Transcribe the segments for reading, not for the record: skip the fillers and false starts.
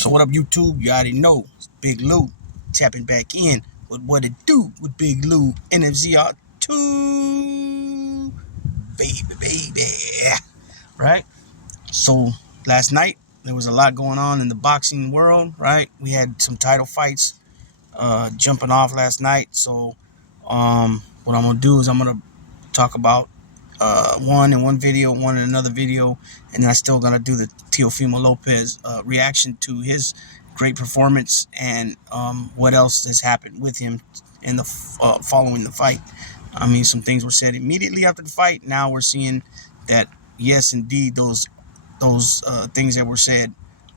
So what up, YouTube? You already know. It's Big Lou tapping back in with what it do with Big Lou NFZR 2, baby. Right? So last night there was a lot going on in the boxing world. Right? We had some title fights jumping off last night. So what I'm gonna do is I'm gonna talk about one in one video, one in another video, and then I'm still gonna do the Teofimo Lopez reaction to his great performance and what else has happened with him in the following the fight. I mean, some things were said immediately after the fight. Now we're seeing that yes, indeed, those things that were said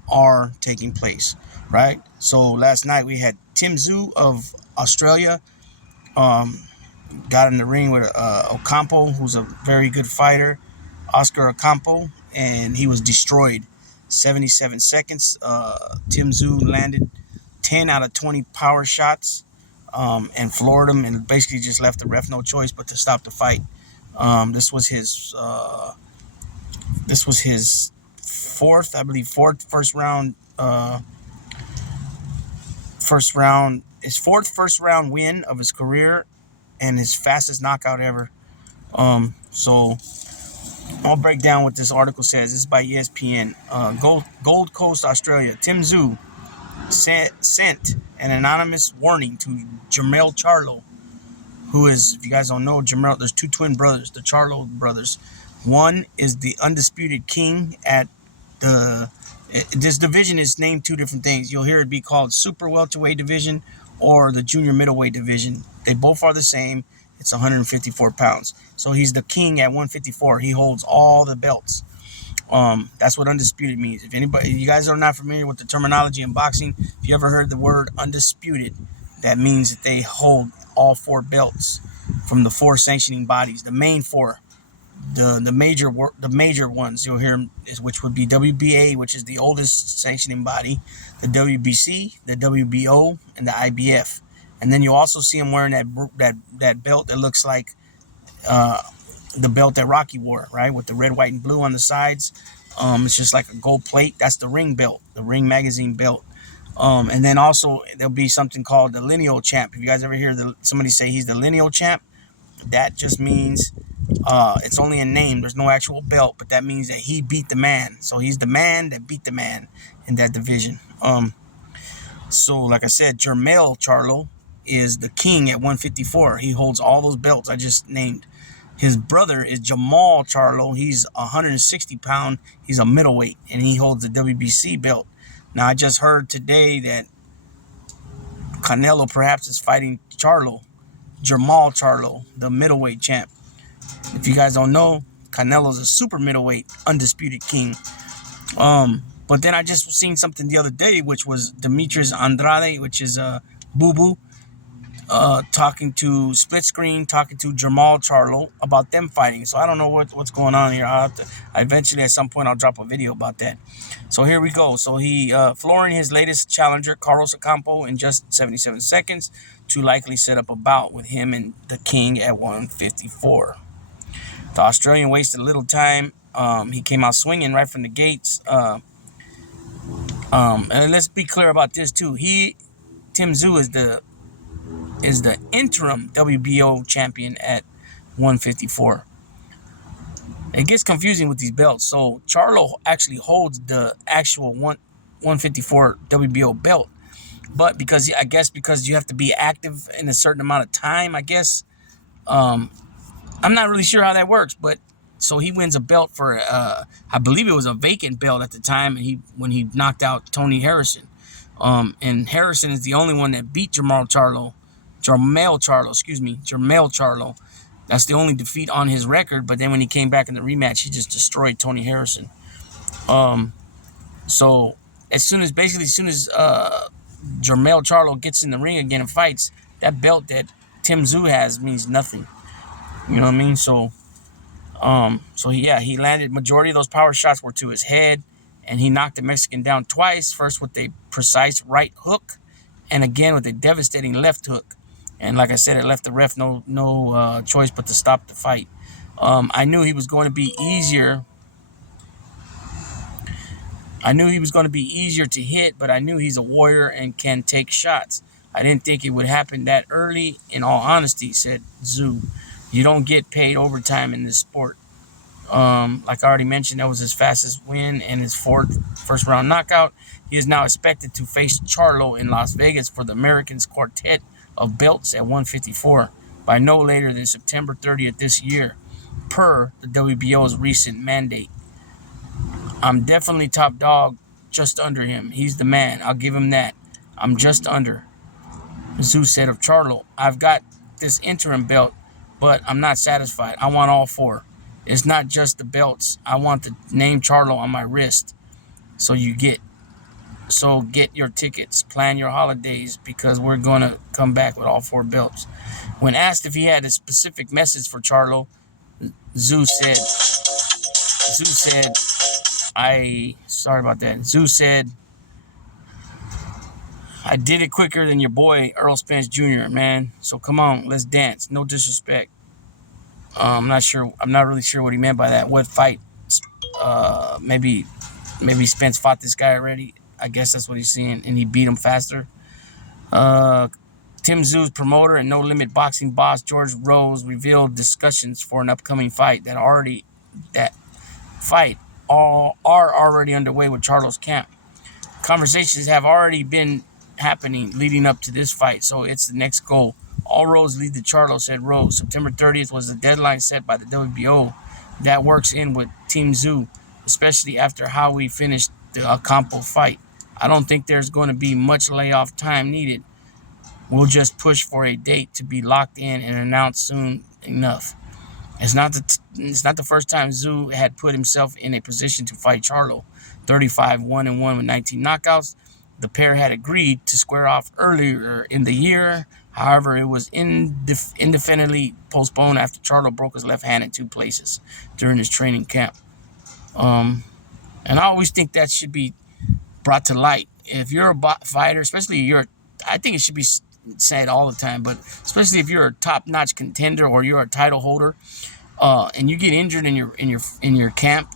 are taking place. Right. So last night we had Tim Tszyu of Australia. Got in the ring with Ocampo, who's a very good fighter, Oscar Ocampo, and he was destroyed. 77 seconds. Tim Tszyu landed 10 out of 20 power shots and floored him, and basically just left the ref no choice but to stop the fight. This was his fourth, I believe, first round, his fourth first round win of his career, and his fastest knockout ever. So I'll break down what this article says. This is by ESPN. Gold Coast, Australia. Tim Tszyu sent an anonymous warning to Jermell Charlo, who is, if you guys don't know, Jermell, there's two twin brothers, the Charlo brothers. One is the undisputed king at this division is named two different things. You'll hear it be called super welterweight division or the junior middleweight division. They both are the same. It's 154 pounds. So he's the king at 154. He holds all the belts. That's what undisputed means. If anybody, you guys are not familiar with the terminology in boxing, if you ever heard the word undisputed, that means that they hold all four belts from the four sanctioning bodies, the main four. The major ones you'll hear, which would be WBA, which is the oldest sanctioning body, the WBC, the WBO, and the IBF. And then you'll also see him wearing that belt that looks like the belt that Rocky wore, right, with the red, white, and blue on the sides. It's just like a gold plate. That's the ring belt, the Ring Magazine belt. And then also there'll be something called the lineal champ. If you guys ever hear somebody say he's the lineal champ, that just means it's only a name. There's no actual belt, but that means that he beat the man. So he's the man that beat the man in that division. So like I said, Jermell Charlo is the king at 154. He holds all those belts I just named. His brother is Jamal Charlo. He's 160 pound. He's a middleweight, and he holds the WBC belt. Now I just heard today that Canelo perhaps is fighting Jamal Charlo, the middleweight champ. If you guys don't know, Canelo's a super middleweight, undisputed king. But then I just seen something the other day, which was Demetrius Andrade, which is Boo Boo, talking to split screen, talking to Jamal Charlo about them fighting. So I don't know what's going on here. Eventually at some point I'll drop a video about that. So here we go. So he flooring his latest challenger, Carlos Ocampo, in just 77 seconds to likely set up a bout with him and the king at 154. The Australian wasted little time. He came out swinging right from the gates. And let's be clear about this too. Tim Tszyu is the interim WBO champion at 154. It gets confusing with these belts. So Charlo actually holds the actual 154 WBO belt, but because you have to be active in a certain amount of time, I guess. I'm not really sure how that works, but so he wins a belt for I believe it was a vacant belt at the time, and when he knocked out Tony Harrison. And Harrison is the only one that beat Jermell Charlo. That's the only defeat on his record. But then when he came back in the rematch, he just destroyed Tony Harrison. So as soon as Jermell Charlo gets in the ring again and fights, that belt that Tim Tszyu has means nothing. You know what I mean? So he landed majority of those power shots were to his head, and he knocked the Mexican down twice. First with a precise right hook, and again with a devastating left hook. And like I said, it left the ref no choice but to stop the fight. I knew he was going to be easier I knew he was going to be easier to hit, but I knew he's a warrior and can take shots. I didn't think it would happen that early, in all honesty," said Zoo. "You don't get paid overtime in this sport." Like I already mentioned, that was his fastest win and his fourth first-round knockout. He is now expected to face Charlo in Las Vegas for the Americans quartet of belts at 154 by no later than September 30th this year, per the WBO's recent mandate. "I'm definitely top dog, just under him. He's the man. I'll give him that. I'm just under," Zeus said of Charlo. "I've got this interim belt, but I'm not satisfied. I want all four. It's not just the belts. I want the name Charlo on my wrist. So get your tickets, plan your holidays, because we're going to come back with all four belts." When asked if he had a specific message for Charlo, Zeus said, Zeus said, "I did it quicker than your boy Earl Spence Jr., man. So come on, let's dance. No disrespect." I'm not really sure what he meant by that. What fight? Maybe Spence fought this guy already. I guess that's what he's saying, and he beat him faster. Tim Zoo's promoter and No Limit boxing boss George Rose revealed discussions for an upcoming fight that all are already underway with Charlo's camp. Conversations have already been happening leading up to this fight, so it's the next goal. "All roads lead to Charlo," said Rose. "September 30th was the deadline set by the WBO. That works in with Team Zoo, especially after how we finished the Ocampo fight. I don't think there's going to be much layoff time needed. We'll just push for a date to be locked in and announced soon enough." It's not the first time Zoo had put himself in a position to fight Charlo. 35-1-1 with 19 knockouts. The pair had agreed to square off earlier in the year. However, it was indefinitely postponed after Charlo broke his left hand in 2 places during his training camp. And I always think that should be brought to light. If you're a fighter, especially I think it should be said all the time, but especially if you're a top-notch contender or you're a title holder, and you get injured in your camp,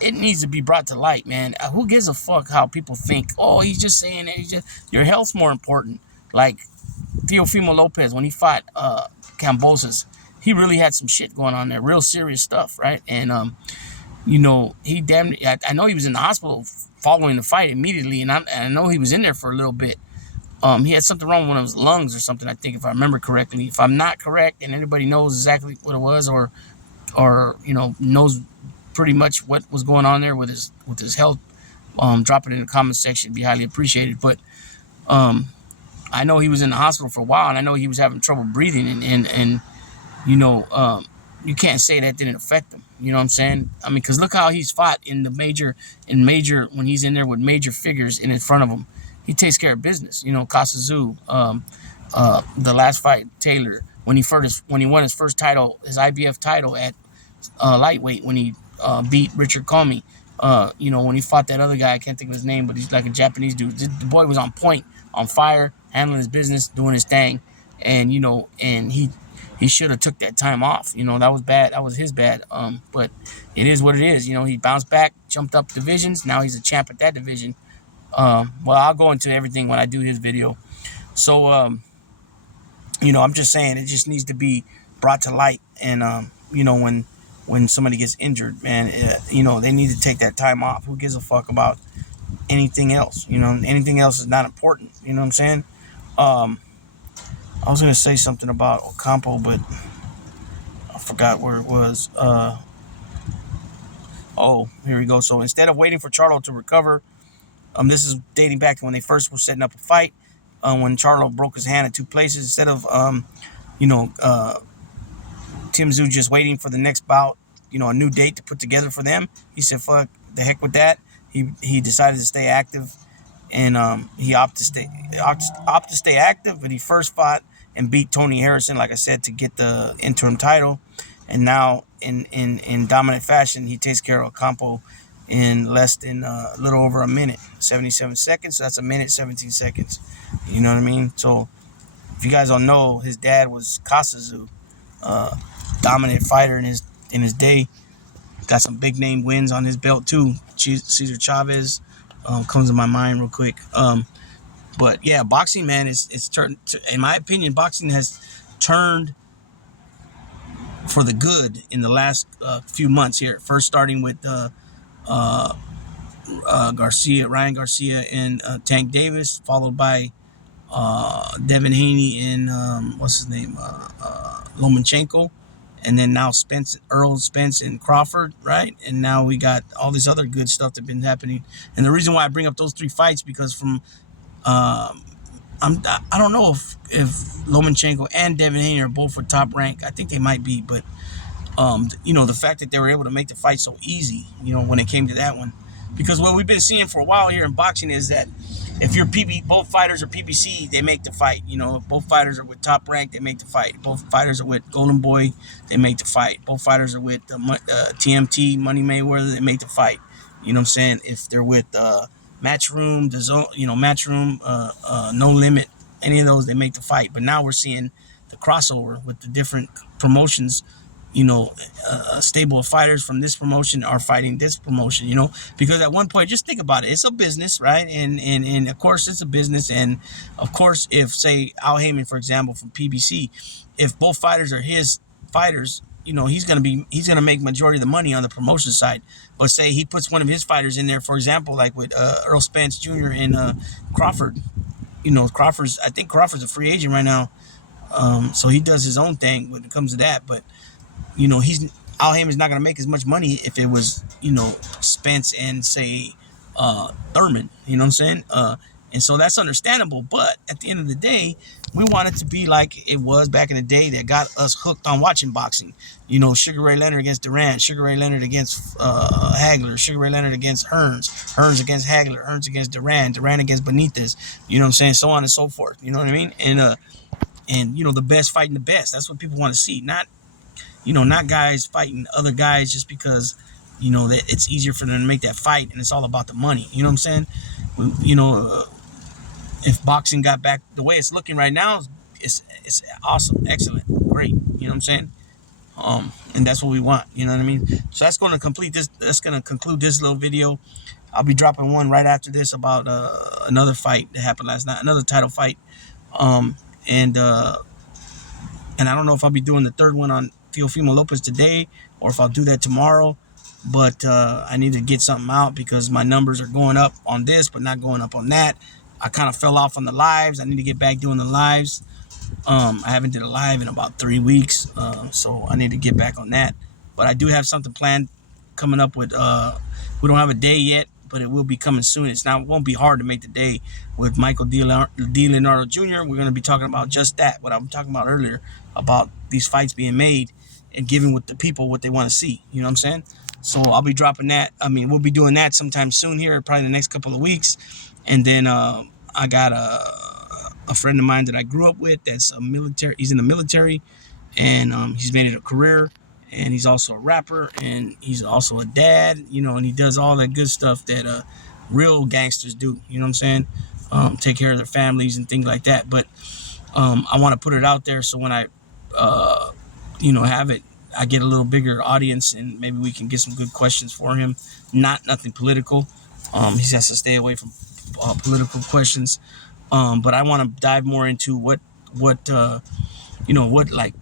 it needs to be brought to light, man. Who gives a fuck how people think? Oh, he's just saying that. Your health's more important. Like Teofimo Lopez, when he fought Cambosos, he really had some shit going on there, real serious stuff, right? And I know he was in the hospital following the fight immediately, and I know he was in there for a little bit. He had something wrong with one of his lungs or something, I think, if I remember correctly. If I'm not correct, and anybody knows exactly what it was, or knows pretty much what was going on there with his health, drop it in the comment section. It'd be highly appreciated. But I know he was in the hospital for a while, and I know he was having trouble breathing, and you can't say that didn't affect him. You know what I'm saying? I mean, because look how he's fought in major when he's in there with major figures in front of him. He takes care of business. Casa Zoo, the last fight, Taylor, when he won his first title, his IBF title at lightweight, when he beat Richard Comey. When he fought that other guy, I can't think of his name, but he's like a Japanese dude. The boy was on point, on fire, handling his business, doing his thing, and he should have took that time off. That was bad. That was his bad. But it is what it is. He bounced back, jumped up divisions. Now he's a champ at that division. Well, I'll go into everything when I do his video. So, I'm just saying it just needs to be brought to light. And, when somebody gets injured, man, they need to take that time off. Who gives a fuck about anything else? Anything else is not important. You know what I'm saying? I was going to say something about Ocampo, but I forgot where it was. Here we go. So instead of waiting for Charlo to recover, this is dating back to when they first were setting up a fight. When Charlo broke his hand in 2 places, instead of Tim Zoo just waiting for the next bout, a new date to put together for them, he said, "Fuck the heck with that." He decided to stay active, and he opted to stay active. But he first fought and beat Tony Harrison, like I said, to get the interim title, and now in dominant fashion, he takes care of Ocampo in less than a little over a minute, 77 seconds. So that's a minute, 17 seconds. You know what I mean? So if you guys don't know, his dad was Casa Zoo, dominant fighter in his day. Got some big name wins on his belt too. Cesar Chavez, comes to my mind real quick. But yeah, boxing, man, it's turned. In my opinion, boxing has turned for the good in the last few months here. First, starting with Ryan Garcia, and Tank Davis, followed by Devin Haney and what's his name, Lomachenko, and then now Earl Spence and Crawford, right? And now we got all this other good stuff that's been happening. And the reason why I bring up those three fights because from I don't know if Lomachenko and Devin Haney are both for top rank. I think they might be, but the fact that they were able to make the fight so easy, when it came to that one, because what we've been seeing for a while here in boxing is that if you're both fighters are PBC, they make the fight. If both fighters are with Top Rank, they make the fight. Both fighters are with Golden Boy, they make the fight. Both fighters are with TMT, Money Mayweather, they make the fight. You know what I'm saying? If they're with Matchroom, the Zone, Matchroom, No Limit, any of those, they make the fight. But now we're seeing the crossover with the different promotions. A stable of fighters from this promotion are fighting this promotion, because at one point, just think about it. It's a business, right? And of course, it's a business. And of course, if, say, Al Heyman, for example, from PBC, if both fighters are his fighters, he's going to make majority of the money on the promotion side. But say he puts one of his fighters in there, for example, like with Earl Spence Jr. and Crawford. I think Crawford's a free agent right now. So he does his own thing when it comes to that. But Al Heyman's not going to make as much money if it was, Spence and, say, Thurman. You know what I'm saying? And so that's understandable. But at the end of the day, we want it to be like it was back in the day that got us hooked on watching boxing. Sugar Ray Leonard against Durant, Sugar Ray Leonard against Hagler, Sugar Ray Leonard against Hearns against Hagler, Hearns against Durant against Benitez. You know what I'm saying? So on and so forth. You know what I mean? And the best fighting the best. That's what people want to see. Not guys fighting other guys just because, that it's easier for them to make that fight and it's all about the money. You know what I'm saying? If boxing got back the way it's looking right now, it's awesome, excellent, great. You know what I'm saying? And that's what we want. You know what I mean? So that's going to conclude this little video. I'll be dropping one right after this about another fight that happened last night, another title fight. And I don't know if I'll be doing the third one on Teofimo Lopez today or if I'll do that tomorrow. But I need to get something out because my numbers are going up on this but not going up on that. I kind of fell off on the lives. I need to get back doing the lives. I haven't did a live in about 3 weeks, so I need to get back on that. But I do have something planned coming up with. We don't have a day yet, but it will be coming soon. It won't be hard to make the day with Michael D. Leonardo Jr. We're going to be talking about just that, what I'm talking about earlier, about these fights being made and giving with the people what they want to see. You know what I'm saying? So I'll be dropping that. We'll be doing that sometime soon here, probably the next couple of weeks. And then I got a friend of mine that I grew up with that's he's in the military, and he's made it a career, and he's also a rapper, and he's also a dad, and he does all that good stuff that real gangsters do, you know what I'm saying? Take care of their families and things like that. But I want to put it out there so when I, have it, I get a little bigger audience, and maybe we can get some good questions for him. Nothing political. He has to stay away from political questions. But I want to dive more into what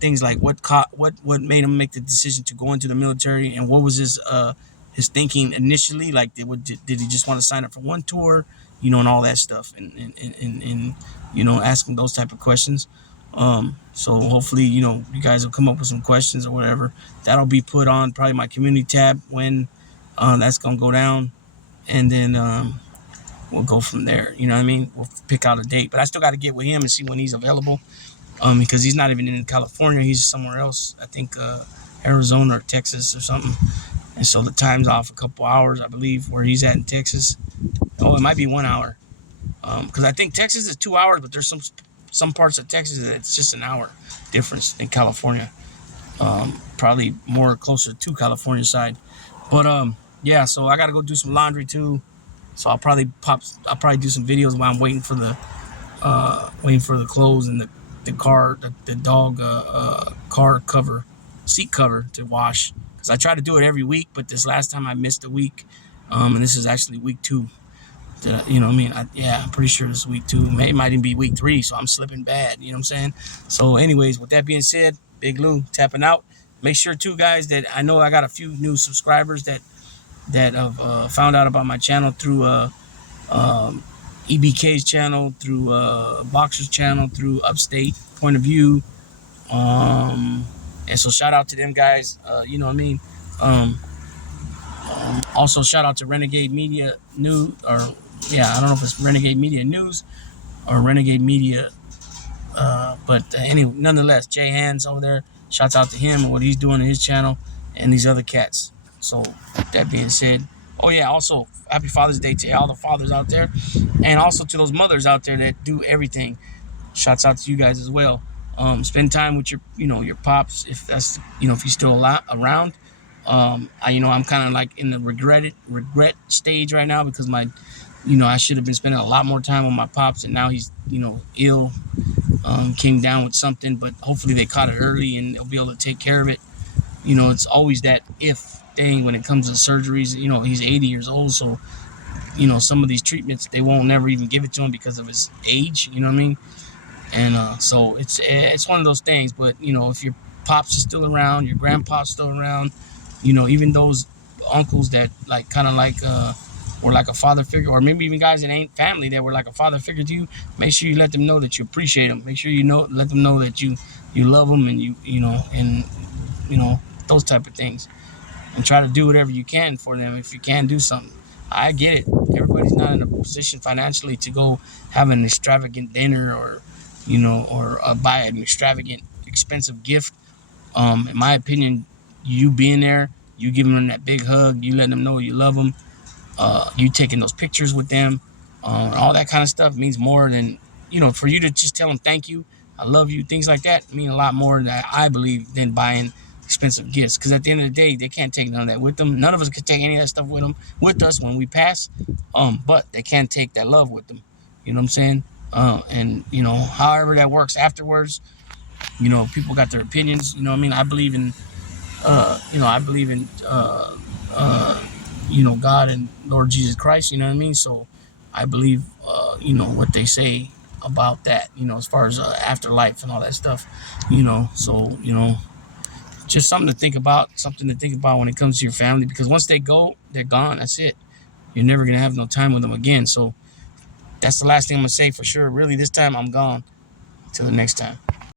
things like what made him make the decision to go into the military, and what was his thinking initially. Like, did he just want to sign up for one tour, and all that stuff, and ask him those type of questions. So hopefully, you guys will come up with some questions or whatever. That'll be put on probably my community tab when that's gonna go down, and then we'll go from there. You know what I mean? We'll pick out a date, but I still got to get with him and see when he's available. Because he's not even in California. He's somewhere else. I think Arizona or Texas or something. And so the time's off a couple hours, I believe, where he's at in Texas. Oh, it might be 1 hour. Because I think Texas is 2 hours, but there's some parts of Texas that it's just an hour difference in California. Probably more closer to California side. But yeah, so I got to go do some laundry too. So I'll probably do some videos while I'm waiting for the clothes and the dog car seat cover to wash. Because I try to do it every week, but this last time I missed a week, and this is actually week 2. You know what I mean? Yeah, I'm pretty sure it's week 2. It might even be week 3, so I'm slipping bad. You know what I'm saying? So, anyways, with that being said, Big Lou tapping out. Make sure too, guys, that I know I got a few new subscribers that have found out about my channel through um, EBK's channel, through Boxer's channel, through Upstate Point of View. And so shout out to them guys. You know what I mean? Also shout out to Renegade Media News, or yeah, I don't know if it's Renegade Media News or Renegade Media, but anyway, nonetheless, Jay Hands over there. Shouts out to him and what he's doing in his channel and these other cats. So that being said, oh yeah, also happy Father's Day to all the fathers out there, and also to those mothers out there that do everything. Shouts out to you guys as well. Spend time with your, your pops if that's, if he's still around. I'm kind of like in the regret stage right now because I should have been spending a lot more time on my pops, and now he's, ill. Came down with something, but hopefully they caught it early and they'll be able to take care of it. It's always that if thing when it comes to surgeries. He's 80 years old, so some of these treatments they won't never even give it to him because of his age. You know what I mean? And so it's one of those things. But if your pops is still around, your grandpa's still around, even those uncles that were like a father figure, or maybe even guys that ain't family that were like a father figure to you, make sure you let them know that you appreciate them. Make sure let them know that you love them, and those type of things, and try to do whatever you can for them if you can do something. I get it. Everybody's not in a position financially to go have an extravagant dinner or buy an extravagant, expensive gift. In my opinion, you being there, you giving them that big hug, you letting them know you love them, you taking those pictures with them, all that kind of stuff means more than, for you to just tell them thank you, I love you, things like that mean a lot more than I believe than buying expensive gifts. Because at the end of the day, they can't take none of that with them. None of us can take any of that stuff with us when we pass. But they can't take that love with them. You know what I'm saying? And however that works afterwards, people got their opinions. You know what I mean? I believe in God and Lord Jesus Christ. You know what I mean? So I believe, what they say about that. As far as afterlife and all that stuff. So just something to think about. Something to think about when it comes to your family, because once they go, they're gone. That's it. You're never gonna have no time with them again. So that's the last thing I'm gonna say for sure. Really, this time I'm gone. Till the next time.